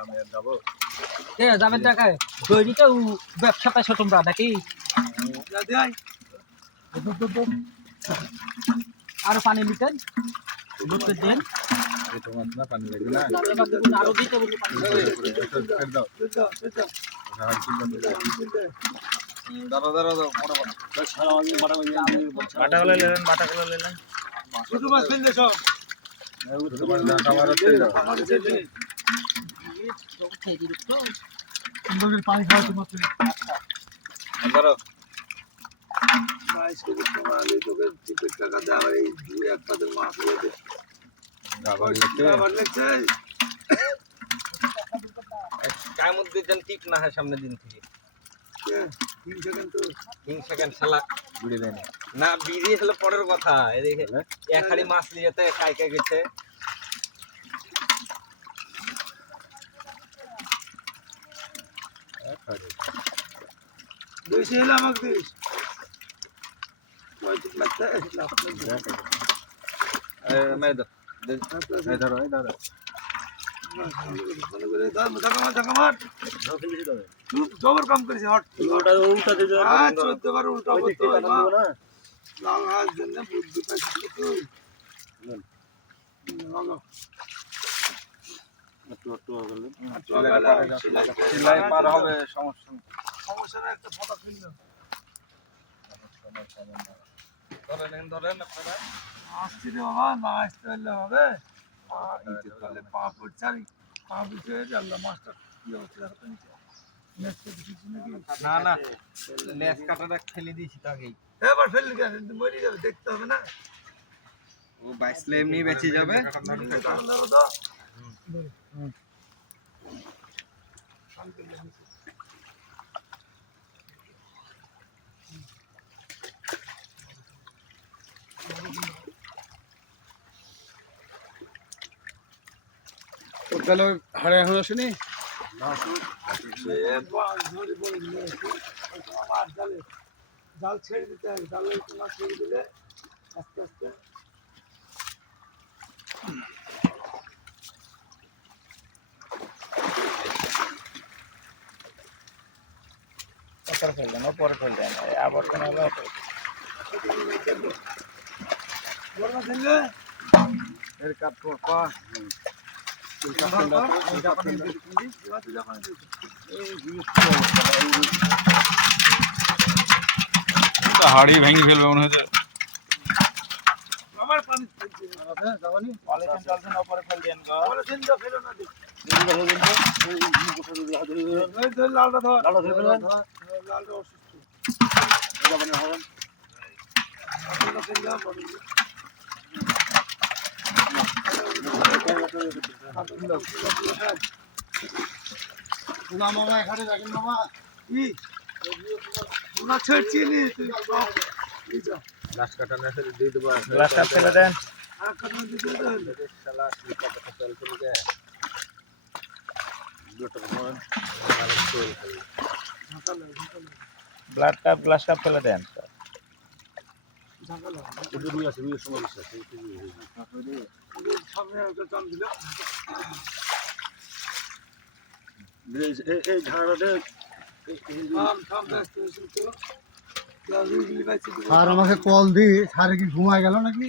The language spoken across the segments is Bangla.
আমি যাবো যাবেন দেখায় দৈনিকে ব্যবসা পাইছো তোমরা নাকি আরো পানি নিতেন লোককে দেন তোমার না পানি লাগবে না আরো দিতে বলি পানি দাও দাঁড়া বাটাগুলো নিলেন বাটাগুলো নিলেন ছোট মাছ ফেল দে সব আমার তেল দাও পানি খাওয়া তোমার ধরো काय মধ্যে যেন ঠিক না হয় সামনের দিন থেকে 3 সেকেন্ড শালা বিড়ি দেয় না না বিড়ি হলে পরের কথা এদিকে এক হাড়ি মাছ নিয়ে যেতে কাই কাই গেছে বেশি হলে আমাকে দিস মেয়েদের ধরো ধরো জবর কাম করেছে হট উল্টা দিতে বার উল্টা করতে হয় না লাল হাত জন্য বুদ্ধি পাইছিস তুই ভালো সেলাই পার হবে সমস্যা না একটা ফটো ফেললো ধরেন আপনারা আসছি রে বাবা না আসতে পারলে হবে পা পড়ছে পা বুঝে আল্লাহ মাস্টার কি অবস্থা না না লেজ কাটাটা ফেলে দিয়েছি তো আগেই এবার ফেললি কেন মরে যাবে দেখতে হবে না ও বাইসলে এমনি বেঁচে যাবে তাহলে হাড়ে এখন আসেনি জাল ছেড়ে দিতে হবে জাল ছেড়ে দিলে আস্তে আস্তে পরে ফেলবেন আবার কেন হলো ফেললে এর কাপ পা হাড়ি ভেঙে ফেলবে মনে হচ্ছে মামা এখানে রাখেন মামা কি ওনা ছেড়ছি নি লাশ কাটানো দিয়ে দেবো লাশটা ফেলে দেন ব্লাডটা গ্লাসটা ফেলে দেন আর আমাকে কল দি সারে কি ঘুমায় গেল নাকি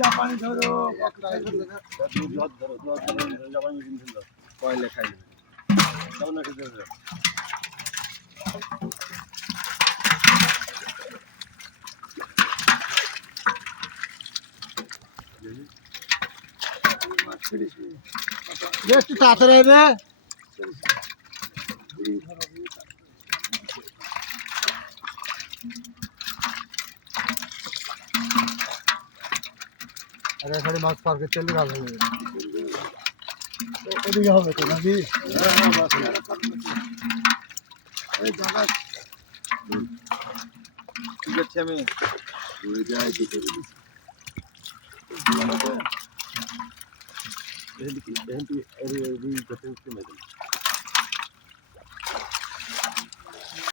জাপানি ধরো কয়লে খাই একটু তাড়াতাড়ি রে খালি মাছ পার্কে চলে ভালো হবে এদিকে হবে তো নাকি ঠিক আছে আমি দেখেন তুই